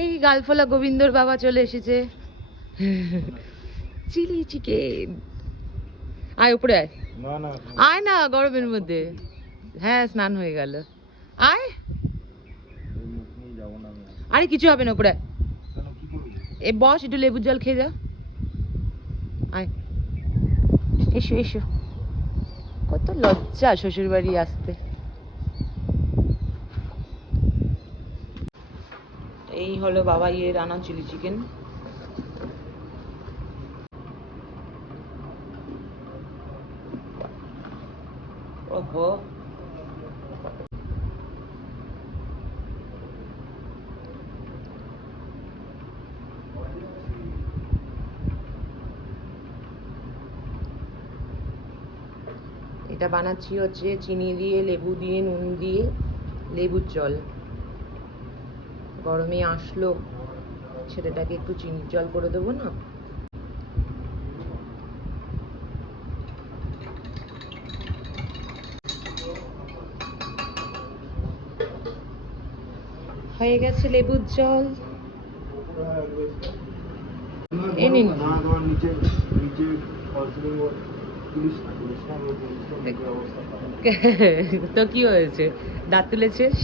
এই গালফলা গোবিন্দর বাবা চলে এসেছে। Chilli chicken. আয় উপরে আয়। আয় না গরমের মধ্যে। হ্যাঁ স্নান হয়ে গেল। আয়। আরে কিছু হবে না, উপরে এ বস, একটু লেবুর জল খেয়ে যা। আয়, এসো এসো। কত লজ্জা শ্বশুর বাড়ি আসতে। এই হলো বাবা ইয়ের আনা চিলি চিকেন। ওহো, এটা বানাচ্ছি হচ্ছে চিনি দিয়ে, লেবু দিয়ে, নুন দিয়ে, লেবুর জল। গরমে আসলো, ছেলেটাকে একটু চিনির জল করে দেবো না। হয়ে গেছে লেবুর জল। এই নিন। তো কি হয়েছে, দাঁত তুলেছিস?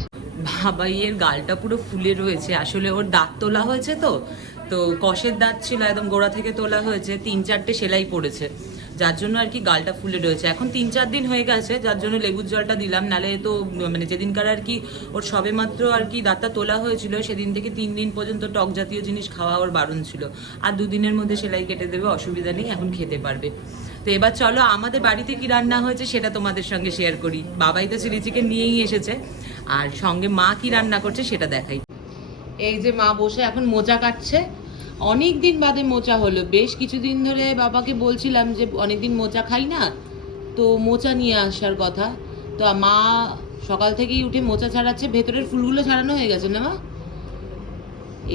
বাবাইয়ের গালটা পুরো ফুলে রয়েছে, আসলে ওর দাঁত তোলা হয়েছে তো তো কষের দাঁত ছিল, একদম গোড়া থেকে তোলা হয়েছে, 3-4টে সেলাই পড়েছে, যার জন্য আর কি গালটা ফুলে রয়েছে। এখন 3-4 দিন হয়ে গেছে, যার জন্য লেবুর জলটা দিলাম, নালে তো মানে যেদিনকার আর কি ওর সবে মাত্র আর কি দাঁতটা তোলা হয়েছিল, সেদিন থেকে 3 দিন পর্যন্ত টক জাতীয় জিনিস খাওয়া ওর বারণ ছিল। আর 2 দিনের মধ্যে সেলাই কেটে দেবে, অসুবিধা নেই, এখন খেতে পারবে। তো এবার চলো আমাদের বাড়িতে কি রান্না হয়েছে সেটা তোমাদের সঙ্গে শেয়ার করি। বাবাই তো চিলি চিকেন নিয়েই এসেছে, আর সঙ্গে মা কি রান্না করছে সেটা দেখাই। এই যে মা বসে এখন মোচা কাটছে। অনেক দিন বাদে মোচা হলো, বেশ কিছুদিন ধরে বাবাকে বলছিলাম যে অনেকদিন মোচা খাই না, তো মোচা নিয়ে আসার কথা। তো মা সকাল থেকেই উঠে মোচা ছাড়াচ্ছে, ভেতরের ফুলগুলো ছাড়ানো হয়ে গেছে না মা?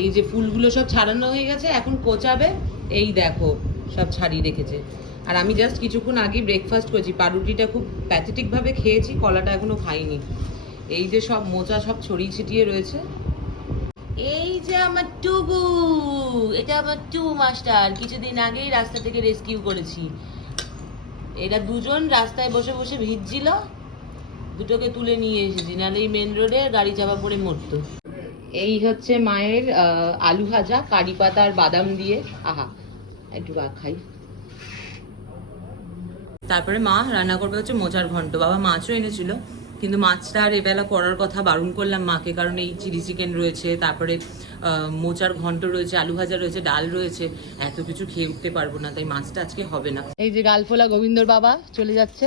এই যে ফুলগুলো সব ছাড়ানো হয়ে গেছে, এখন কোচাবে। এই দেখো সব ছাড়িয়ে রেখেছে। আর আমি জাস্ট কিছুক্ষণ আগে ব্রেকফাস্ট করেছি, পাউরুটিটা খুব প্যাথেটিক ভাবে খেয়েছি, কলাটা এখনো খাইনি। এই যে সব মোচা সব ছড়িয়ে ছিটিয়ে রয়েছে। এই যে আমার টুবু, এটা আমার টু মাস্টার, কিছুদিন আগেই রাস্তা থেকে রেস্কিউ করেছি। এরা দুজন রাস্তায় বসে বসে ভিজছিল, দুটোকে তুলে নিয়ে এসেছি, নাহলে এই মেন রোডে গাড়ি চাপা পড়ে মরতো। এই হচ্ছে মায়ের আলু ভাজা, কারি পাতা আর বাদাম দিয়ে। আহা, একটু খাই। তারপরে মা রান্না করবে হচ্ছে মোচার ঘন্ট। বাবা মাছও এনেছিল, কিন্তু মাছটা আর এবেলা করার কথা বারণ করলাম মাকে, কারণ এই চিলি চিকেন রয়েছে, তারপরে মোচার ঘন্ট রয়েছে, আলু ভাজা রয়েছে, ডাল রয়েছে, এত কিছু খেয়ে উঠতে পারবো না, তাই মাছটা আজকে হবে না। এই যে গালফোলা গোবিন্দর বাবা চলে যাচ্ছে,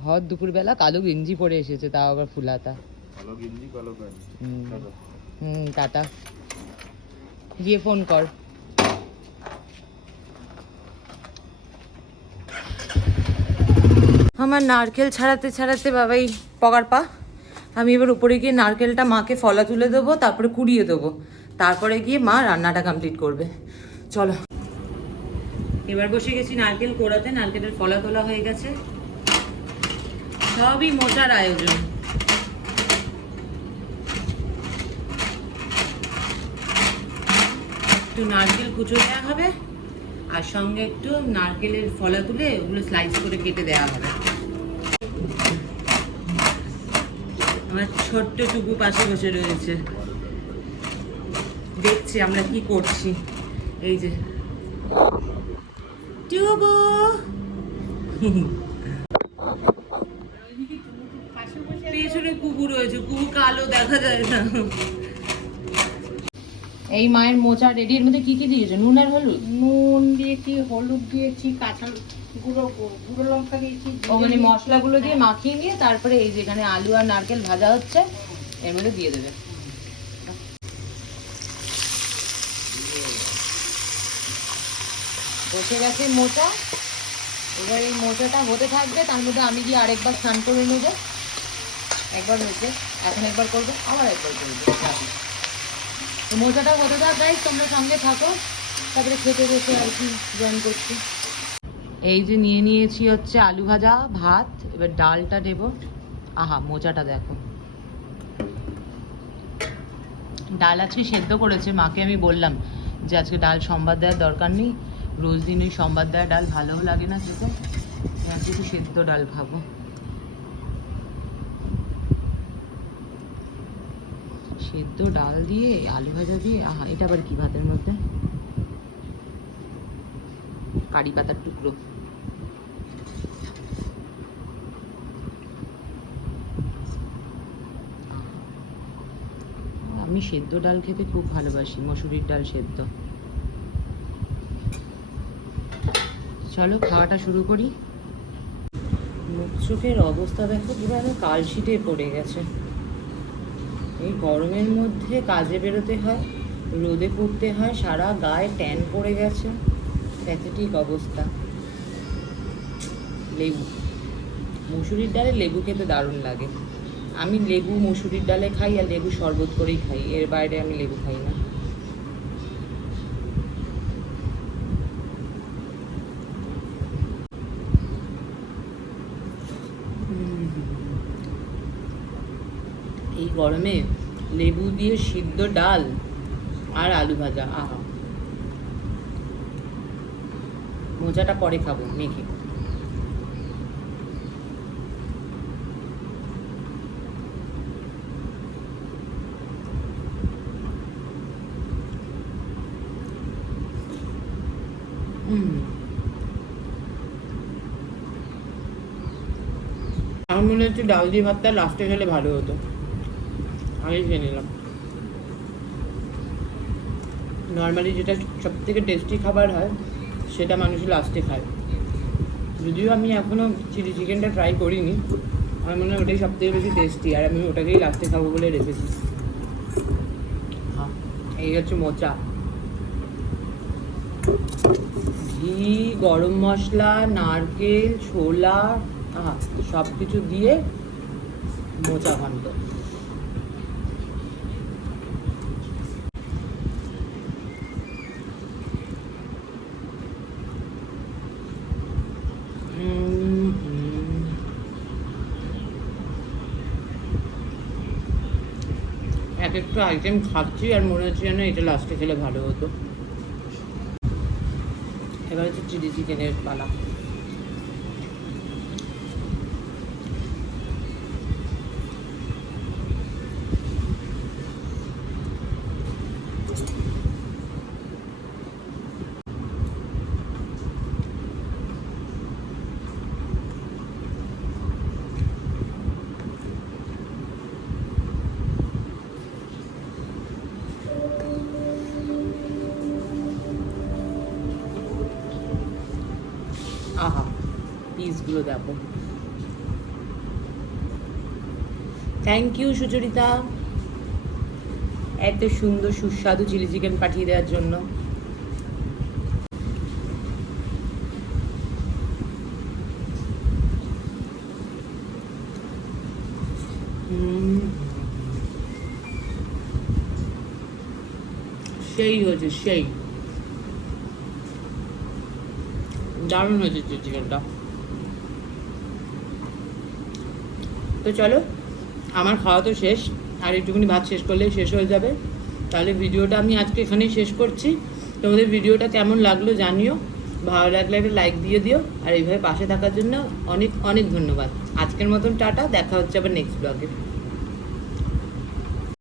ভর দুপুরবেলা কালো গেঞ্জি পরে এসেছে, তাও আবার ফুলাতা। টাটা, গিয়ে ফোন কর। আমার নারকেল ছাড়াতে ছাড়াতে বাবাই পগার পা। আমি এবার উপরে গিয়ে নারকেলটা মাকে ফলা তুলে দেবো, তারপরে কুড়িয়ে দেবো, তারপরে গিয়ে মা রান্নাটা কমপ্লিট করবে। চলো, এবার বসে গেছি নারকেল কোড়াতে। নারকেলের ফলা তোলা হয়ে গেছে, সবই মোচার আয়োজন। একটু নারকেল কুচো দেওয়া হবে, আর সঙ্গে একটু নারকেলের ফলা তুলে ওগুলো স্লাইস করে কেটে দেওয়া হবে। আমার ছোট্ট টুকু পাশে বসে রয়েছে, দেখছি আমরা কি করছি। এই যে টুবু, পেছনে কুকুর রয়েছে, কুকুর কালো দেখা যায় না। এই মায়ের মোচা রেডি। এর মধ্যে কি কি দিয়েছে? নুন আর হলুদ? নুন দিয়েছি, হলুদ দিয়েছি, কাঁচা গুঁড়ো লঙ্কা দিয়েছি। ও মানে মশলাগুলো দিয়ে মাখিয়ে নিয়ে তারপরে এই যেখানে আলু আর নারকেল ভাজা হচ্ছে এর মধ্যে দিয়ে দেবে। বসে গেছে মোচা, এবার এই মোচাটা হতে থাকবে, তার মধ্যে আমি গিয়ে আরেকবার স্নান করে নেবো। একবার হয়েছে, এখন একবার করবো, আবার একবার করবো। তো মোচাটা হতে থাক গাইস, তোমরা সঙ্গে থাকো, তারপরে খেতে বসে আর কি জয়েন করছি। এই যে নিয়ে নিয়েছি হচ্ছে আলু ভাজা, ভাত, এবার ডালটা দেব। আহা, মোচাটা দেখো, ডাল আজকে সেদ্ধ করেছে, মাকে আমি বললাম যে আজকে ডাল সম্বাদ দেওয়ার দরকার নেই, রোজ দিন ওই সম্বাদ দেওয়া ডাল ভালোও লাগে না খেতে, আজকে একটু সেদ্ধ ডাল খাবো। সেদ্ধ ডাল দিয়ে আলু ভাজা দিয়ে, আহা এটা আবার কি ভাতের মধ্যে? কারি পাতার টুকরো। আমি সেদ্ধ ডাল খেতে খুব ভালোবাসি, মসুরির ডাল সেদ্ধ। চলো খাওয়াটা শুরু করি। মুখ চোখের অবস্থা দেখো, পুরো আমি কালশিটে পড়ে গেছে। এই গরমের মধ্যে কাজে বেরোতে হয়, রোদে পড়তে হয়, সারা গায়ে ট্যান পড়ে গেছে, প্যাথেটিক অবস্থা। লেবু, মুসুরির ডালে লেবু খেতে দারুণ লাগে। আমি লেবু মুসুরির ডালে খাই আর লেবু শরবত করেই খাই, এর বাইরে আমি লেবু খাই না। এই গরমে লেবু দিয়ে সিদ্ধ ডাল আর আলু ভাজা, আহা। মোজাটা পরে খাবো মেখে। আমার মনে হচ্ছে ডাল দিয়ে ভাতটা লাস্টে খেলে ভালো হতো, আগে খেয়ে নিলাম। নর্মালি যেটা সব থেকে টেস্টি খাবার হয় সেটা মানুষ লাস্টে খায়। যদিও আমি এখনও চিলি চিকেনটা ট্রাই করিনি, আমার মনে হয় ওটাই সব থেকে বেশি টেস্টি, আর আমি ওটাকেই লাস্টে খাবো বলে রেখেছি। হ্যাঁ, এই হচ্ছে মোচা। ঘি, গরম মশলা, নারকেল, ছোলা, সব কিছু দিয়ে মোচা ঘন্ট। এক একটা আইটেম খাচ্ছি আর মনে হচ্ছে যেন এটা লাস্টে খেলে ভালো হতো। এবার হচ্ছে চিলি চিকেনের পালা। আহা, পিসগুলো দেখো। থ্যাংক ইউ সুচরিতা, এত সুন্দর সুস্বাদু চিলি চিকেন পাঠিয়ে দেওয়ার জন্য। সেই হয়েছে, সেই দারুণ হয়েছে চিকেনটা। তো চলো, আমার খাওয়া তো শেষ, আর একটুখানি ভাত শেষ করলেই শেষ হয়ে যাবে। তাহলে ভিডিওটা আমি আজকে এখানেই শেষ করছি। তোমাদের ভিডিওটা কেমন লাগলো জানিও, ভালো লাগলে একটা লাইক দিয়ে দিও, আর এইভাবে পাশে থাকার জন্য অনেক অনেক ধন্যবাদ। আজকের মতন টাটা, দেখা হচ্ছে আবার নেক্সট ব্লগে।